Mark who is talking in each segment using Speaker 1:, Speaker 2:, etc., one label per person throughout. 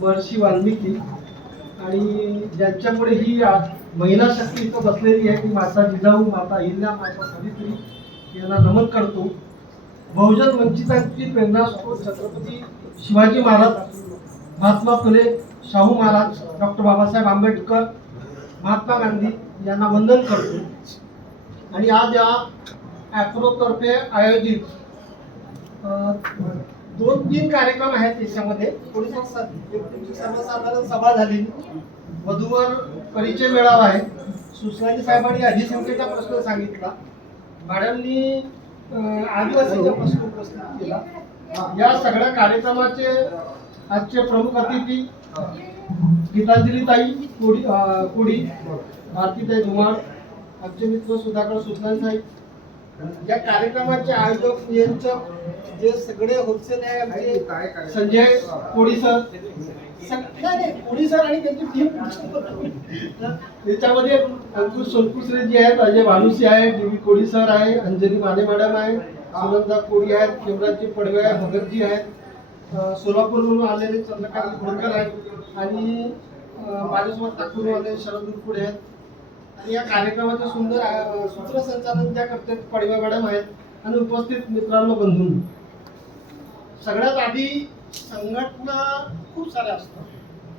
Speaker 1: महर्षी वाल्मिकी. आणि ज्यांच्यामुळे ही महिला शक्ती इथं बसलेली आहे ती माता जिजाऊ माता अहिल्या माता सावित्री यांना नमन करतो. बहुजन वंचितांची प्रेरणा स्रोत छत्रपती शिवाजी महाराज महात्मा फुले शाहू महाराज डॉक्टर बाबासाहेब आंबेडकर महात्मा गांधी यांना वंदन करतो. आणि आज या ॲप्रोतर्फे आयोजित दोन तीन कार्यक्रम आहेत त्याच्यामध्ये सर्वसाधारण सभा झाली. वधूवर परिचय मेळावा आहे. सुसलानी साहेबांनी अधिसंख्येचा प्रश्न सांगितला. मॅडमनी आदिवासीचा प्रश्न उपस्थित केला. या सगळ्या कार्यक्रमाचे आजचे प्रमुख अतिथी गीतांजली ताई कोडी कोडी भारतीताई धुमाळ आमचे मित्र सुधाकर सुसलानी साहेब या कार्यक्रमाचे आयोजक नियंत्रक जे सगळे होलसेल आहे आमचे संजय कोडी सर. सग- नाही, नाही, कोडी सर आणि त्यांची टीम त्याच्यामध्ये अंकुश सोलकुसरे जी आहेत अजय भानुसी आहे व्ही कोडी सर आहे अंजली माने मॅडम आहे सुनंदा कोडी आहेत शिवराजजी पडवे आहे भगतजी आहेत सोलापूरवरून आलेले चंद्रकांत घोडकर आहेत आणि माझ्यासोबत नागपूरहून आलेले शरद उरकुडे आहेत. या कार्यक्रमाचं सुंदर सूत्रसंचालन त्या करतात पडवे मॅडम आहेत आणि उपस्थित मित्रांनो बंधून सगळ्यात आधी संघटना खूप साऱ्या असतात.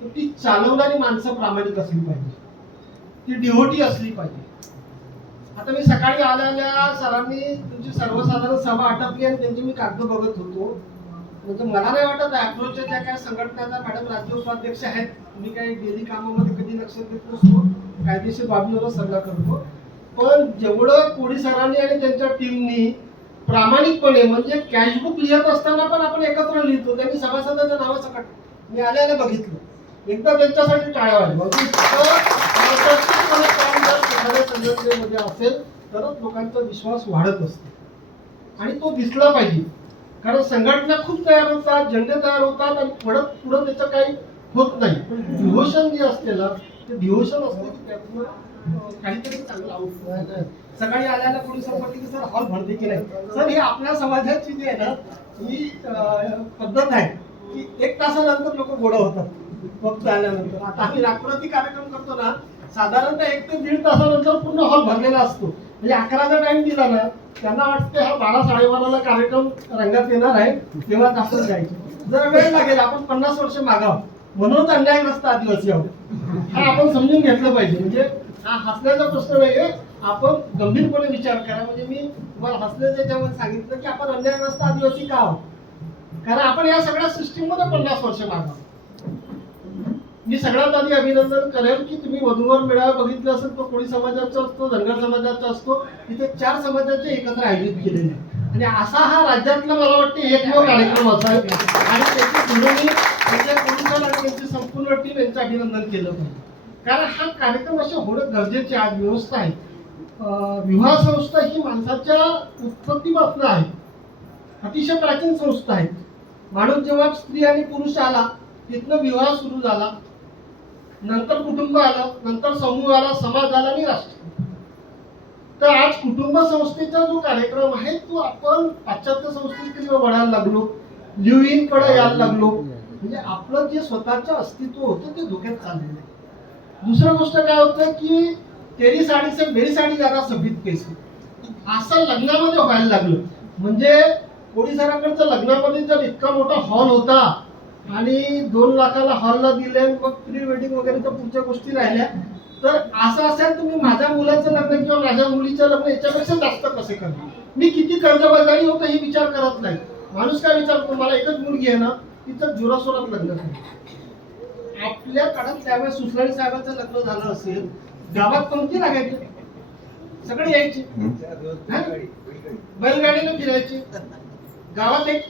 Speaker 1: ती चालवणारी माणसं प्रामाणिक असली पाहिजे. ती डिओटी असली पाहिजे. आता मी सकाळी आल्या सरांनी तुमची सर्वसाधारण सभा आटपली आणि त्यांची मी कागद बघत होतो. म्हणजे मला नाही वाटत अप्रोचच्या त्या काय संघटनाचा मॅडम राज्य उपाध्यक्ष आहेत. मी काही डेली कामामध्ये कधी लक्ष देत नसतो. कायदेशीर बाबीवर सल्ला करतो. पण जेवढं कोडी सरांनी आणि त्यांच्या टीमनी प्रामाणिकपणे म्हणजे कॅशबुक लिहित असताना पण आपण एकत्र लिहितो. त्यांनी सभासदाच्या नावासकट मी आल्या आल्या बघितलं. एकदा त्यांच्यासाठी टाळ्या वाजल्या संघटनेमध्ये असेल तरच लोकांचा विश्वास वाढत असतो. आणि तो दिसला पाहिजे. कारण संघटना खूप तयार होतात झेंडे तयार होतात आणि पुढं पुढं त्याचं काही होत नाही. पण जे असते ना डिव्होशन असते की त्यातून काहीतरी चांगलं आउट सकाळी आल्याला कोणी संपत्ती की सर हॉल भरते की नाही? सर ही आपल्या समाजाची जी आहे ना ही पद्धत आहे की एक तासानंतर लोक गोडा होतात फक्त आल्यानंतर. आता आम्ही नागपुरातही कार्यक्रम करतो ना साधारणतः एक ते दीड तासानंतर पूर्ण हॉल भरलेला असतो. म्हणजे अकराचा टाइम दिला ना त्यांना वाटते हा बारा साडेबाराला कार्यक्रम रंगात येणार आहे तेव्हा तासात जायचे. जर वेळ लागेल आपण पन्नास वर्ष मागावं. म्हणूनच अन्यायग्रस्त आदिवासी आहोत. हा आपण समजून घेतलं पाहिजे. म्हणजे हा हसण्याचा प्रश्न नाहीये. आपण गंभीरपणे विचार करा. म्हणजे मी तुम्हाला हसण्याचं याच्यामध्ये सांगितलं की आपण अन्यायग्रस्त आदिवासी का आहोत कारण आपण या सगळ्या सिस्टीममध्ये पन्नास वर्ष मागावं मी सगळ्यात आधी अभिनंदन करेल की तुम्ही वधूवर मेळावा बघितला असेल तो कोळी समाजाचा असतो धनगर समाजाचा असतो तिथे चार समाजाचे एकत्र आयोजित केलेले आणि असा हा राज्यातला मला वाटते एकमेव कार्यक्रम असाय आणि त्याची म्हणजे त्याच्या पोलिसांना आणि त्यांची संपूर्ण टीम यांचं अभिनंदन केलं पाहिजे कारण हा कार्यक्रम असे होणं गरजेचे आज व्यवस्था आहे. विवाह संस्था ही माणसाच्या उत्पत्तीपासून आहे. अतिशय प्राचीन संस्था आहे. माणूस जेव्हा स्त्री आणि पुरुष आला तिथनं विवाह सुरू झाला. नंतर कुटुंब आलं नंतर समूह आला समाज आला आणि राष्ट्र. तर आज कुटुंब संस्थेचा जो कार्यक्रम आहे तो आपण पाश्चात्य संस्कृतीकडे वळायला लागलो. लिव्हकडे यायला लागलो. म्हणजे आपलं जे स्वतःचं अस्तित्व होतं ते धोक्यात चाललेलं आहे. दुसरं गोष्ट काय होतं की तेरी साडी से मेरी साडी जरा सभीत कैसे. असं लग्नामध्ये व्हायला लागलं. म्हणजे कोळी सरांकडचं लग्नामध्ये जर इतका मोठा हॉल होता आणि दोन लाखाला हॉलला दिले आणि मग प्री वेडिंग वगैरे तर पुढच्या गोष्टी राहिल्या तर असं असेल तुम्ही माझ्या मुलाचं लग्न किंवा माझ्या मुलीचं लग्न याच्यापेक्षा जास्त कसे करणार? मी किती कर्जबाजारी होतं हे विचार करत नाही. माणूस काय विचारतो? मला एकच मुलगी आहे ना. तिचं जोरासोरात लग्न करा आपल्या काळात त्यावेळेस सुसलाणी साहेबांचं लग्न झालं असेल गावात कोणती लागायची? सगळे यायचे? बैलगाडीनं फिरायचे. गावात एक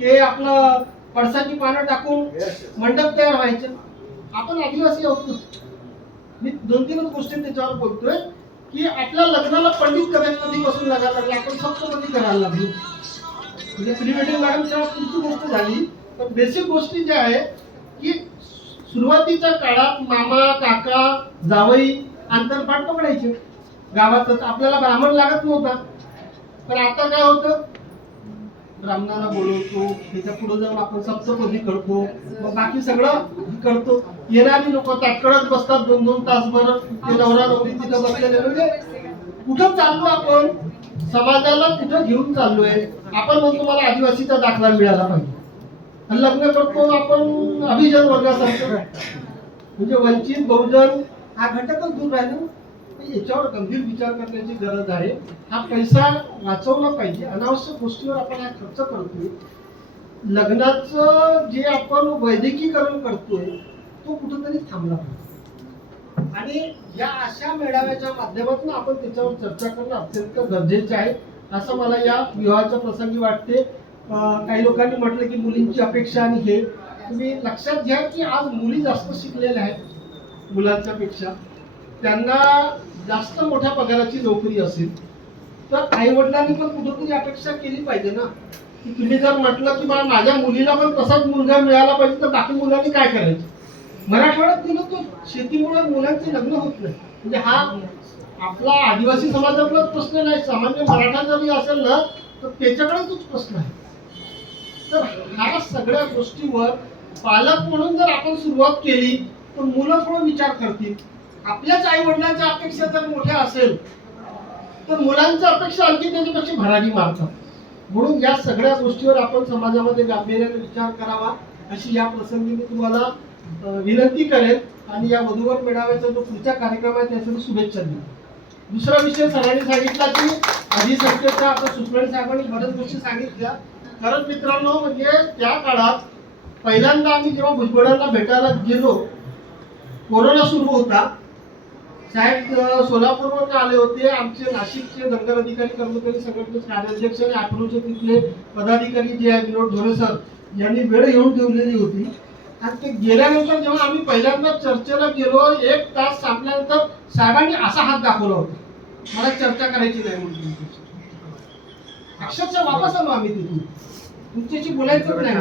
Speaker 1: ते आपलं पडसाची पानं टाकून मंडप तयार व्हायचे. आपण आदिवासी आहोत ना. मी दोन तीनच गोष्टी त्याच्यावर बोलतोय की आपल्या लग्नाला पंडित कधी कधीपासून लागायला लागले आपण सप्तपदी करायला लागलो. म्हणजे प्री वेडिंग मॅडम तेव्हा पुढची गोष्ट झाली पण बेसिक गोष्टी ज्या आहे की सुरुवातीच्या काळात मामा काका जावई आंतरपाठ पकडायचे. गावातच आपल्याला ब्राह्मण लागत नव्हता. पण आता काय होतं? ब्राह्मणाला बोलवतो त्याच्या पुढे जाऊन आपण सप्तपदी करतो. मग बाकी सगळं करतो. येणारी लोक ताटकळत बसतात दोन दोन तासभर ते नवरा नवरी तिथं बसलेले म्हणजे कुठं चाललो आपण? समाजाला कुठं घेऊन चाललोय. आपण म्हणतो मला आदिवासीचा दाखला मिळाला पाहिजे. आणि लग्न करतो आपण अभिजन वर्गासारखं. म्हणजे वंचित बहुजन. हा घटकच दूर राहिला याच्यावर गंभीर विचार करण्याची गरज आहे. हा पैसा वाचवला पाहिजे. अनावश्यक गोष्टीवर आपण हा खर्च करतोय. लग्नाचं जे आपण वैद्यकीकरण करतोय तो कुठंतरी थांबला पाहिजे. आणि या अशा मेळाव्याच्या माध्यमातून आपण त्याच्यावर चर्चा करणं अत्यंत गरजेचे आहे. असं मला या विवाहाच्या प्रसंगी वाटते. काही लोकांनी म्हटलं की मुलींची अपेक्षा आणि हे. तुम्ही लक्षात घ्या की आज मुली जास्त शिकलेल्या आहेत मुलांच्या पेक्षा. त्यांना जास्त मोठ्या पगाराची नोकरी असेल तर आई वडिलांनी पण कुठेतरी अपेक्षा केली पाहिजे ना. की तुम्ही जर म्हटलं की मला माझ्या मुलीला पण तसाच मुलगा मिळाला पाहिजे तर बाकी मुलांनी काय करायचं? मराठवाड्यात गेलो तो शेतीमुळे मुलांचे लग्न होत नाही. म्हणजे हा आपला आदिवासी समाजातलाच प्रश्न नाही. सामान्य मराठा जरी असेल ना तर त्याच्याकडे तोच प्रश्न आहे. तर ह्या सगळ्या गोष्टीवर पालक म्हणून जर आपण सुरुवात केली तर मुलं थोडं विचार करतील. आपल्याच आई वडिलांच्या अपेक्षा जर मोठ्या असेल तर मुलांच्या अपेक्षा आणखी त्याच्यापेक्षा भरारी मारतात. म्हणून या सगळ्या गोष्टीवर आपण समाजामध्ये गांभीर्याने विचार करावा अशी या प्रसंगी मी तुम्हाला विनंती करेन आणि या वधूवर मेळाव्याचा जो पुढचा कार्यक्रम आहे त्यासाठी शुभेच्छा देईन. दुसरा विषय सरांनी सांगितला की आधी संख्येच्या आता सुप्रण साहेबांनी बऱ्याच गोष्टी सांगितल्या. खरंच मित्रांनो म्हणजे त्या काळात पहिल्यांदा आम्ही जेव्हा भुजबळांना भेटायला गेलो कोरोना सुरू होता. साहेब सोलापूरवरून आले होते. आमचे नाशिकचे दंगल अधिकारी कर्मचारी संघटनेचे कार्याध्यक्ष आणि अकलूचे तिथले पदाधिकारी जे आहे विनोद धोरे सर यांनी वेळ येऊन ठेवलेली होती. आणि ते गेल्यानंतर जेव्हा आम्ही पहिल्यांदा चर्चेला गेलो एक तास संपल्यानंतर साहेबांनी असा हात दाखवला होता. मला चर्चा करायची नाही म्हणून. अक्षरशः वापस आलो आम्ही तिथून. तुमच्याशी बोलायचं नाही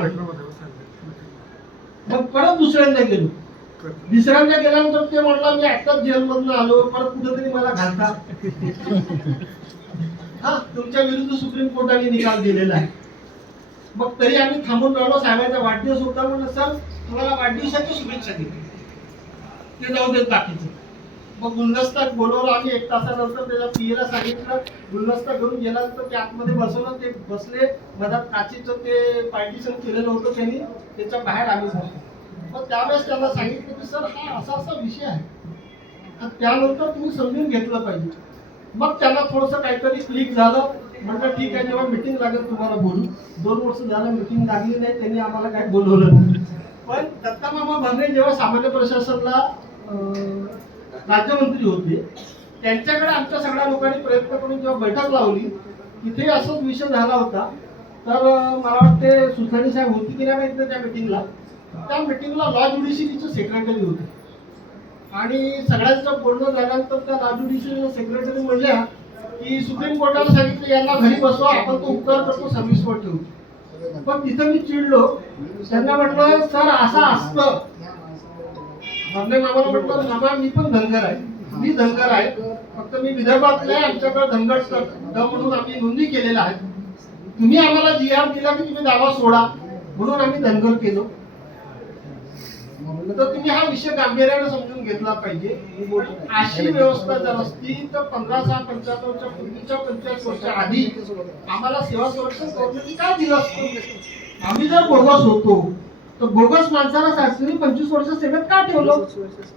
Speaker 1: मग परत दुसऱ्यांदा गेलो. तिसऱ्यांदा गेल्यानंतर ते म्हणलं मी आत्ताच जेलमधून आलो परत कुठेतरी मला घालता. हा तुमच्या विरुद्ध सुप्रीम कोर्टाने निकाल दिलेला आहे. मग तरी आम्ही थांबून राहिलो साहेबांचा वाढदिवस होता म्हणलं सर तुम्हाला वाढदिवसाची शुभेच्छा दिली ते जाऊ देत बाकीचं. मग गुलदस्ता बोलवलं आम्ही एक तासानंतर त्याच्या पियला सांगितलं. गुलदस्ता घेऊन गेल्यानंतर ते आतमध्ये बसवलं. ते बसले. मधात काचेचं ते पार्टिशन केलेलं होतं त्यांनी. त्याच्या बाहेर आम्ही झालो. मग त्यावेळेस त्यांना सांगितलं की सर हा असा असा विषय आहे. तर त्यानंतर तुम्ही समजून घेतलं पाहिजे. मग त्यांना थोडंसं काहीतरी क्लिक झालं. म्हटलं ठीक आहे जेव्हा मिटिंग लागेल तुम्हाला बोलू. दोन वर्ष झालं मिटिंग लागली नाही. त्यांनी आम्हाला काय बोलवलं नाही. पण दत्ता मामा भरणे जेव्हा सामान्य प्रशासनला राज्यमंत्री होते. त्यांच्याकडे आमच्या सगळ्या लोकांनी प्रयत्न करून जेव्हा बैठक लावली तिथे असंच विषय झाला होता. तर मला वाटते सुसानी साहेब होती की नाही माहिती त्या मिटिंगला त्या मिटिंगला लॉ ज्युडिशरीचे सेक्रेटरी होते. आणि सगळ्यांचं बोलणं झाल्यानंतर त्या लॉ ज्युडिशरीच्या सेक्रेटरी म्हणल्या की सुप्रीम कोर्टाला सांगितलं यांना घरी बसवा आपण तो उपकार करतो सर्व्हिसवर ठेवू पण तिथं मी चिडलो. त्यांना म्हटलं सर असं असतं. भरणे नावाला म्हटलं मामा मी पण धनगर आहे. मी धनगर आहे. फक्त मी विदर्भातले आमच्याकडे धनगर म्हणून आम्ही नोंदणी केलेल्या आहेत. तुम्ही आम्हाला जी आर दिला की तुम्ही दावा सोडा. म्हणून आम्ही धनगर केलो. तर तुम्ही हा विषय गांभीर्याने समजून घेतला पाहिजे. अशी व्यवस्था जर असती तर पंधरा सहा पंच्याहत्तरच्या पूर्वीच्या पंचायत वर्षा आधी आम्हाला सेवा संरक्षण गव्हर्नमेंटने काय दिलं असतं? आम्ही जर बोगस होतो तर बोगस माणसाला शास्त्री पंचवीस वर्ष सेवेत का ठेवलं?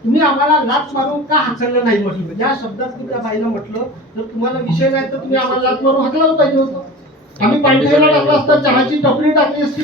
Speaker 1: तुम्ही आम्हाला लाच मारून का हाकललं नाही म्हटलं? या शब्दात मी त्या बाईला म्हटलं जर तुम्हाला विषय नाही तर तुम्ही आम्हाला लाच मारून हाकलावं पाहिजे होतं आम्ही पांढरीला टाकलं असतं चहाची टपरी टाकली असती.